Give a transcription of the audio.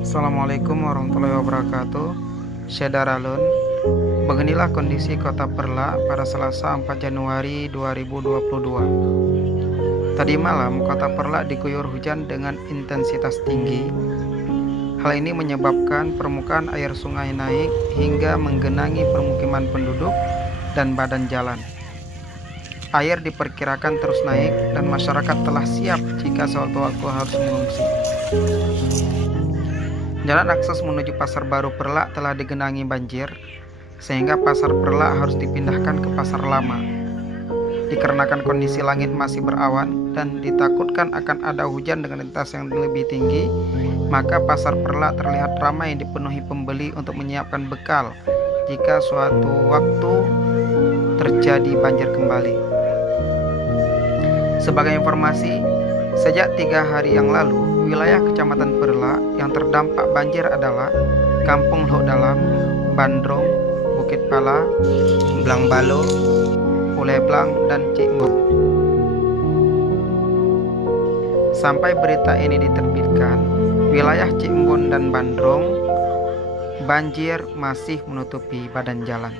Assalamualaikum warahmatullahi wabarakatuh. Syedaralun, beginilah kondisi kota Perla pada Selasa 4 Januari 2022. Tadi malam kota Perla diguyur hujan dengan intensitas tinggi. Hal ini menyebabkan permukaan air sungai naik hingga menggenangi permukiman penduduk dan badan jalan. Air diperkirakan terus naik dan masyarakat telah siap jika sewaktu-waktu harus mengungsi. Jalan akses menuju Pasar Baru Perla telah digenangi banjir, sehingga Pasar Perla harus dipindahkan ke Pasar Lama. Dikarenakan kondisi langit masih berawan dan ditakutkan akan ada hujan dengan intensitas yang lebih tinggi, maka Pasar Perla terlihat ramai dipenuhi pembeli untuk menyiapkan bekal jika suatu waktu terjadi banjir kembali. Sebagai informasi, sejak 3 hari yang lalu, wilayah Kecamatan Perla yang terdampak banjir adalah Kampung Lok Dalam, Bandrong, Bukit Pala, Blangbalo, Uleblang, dan Cikembon. Sampai berita ini diterbitkan, wilayah Cikembon dan Bandrong banjir masih menutupi badan jalan.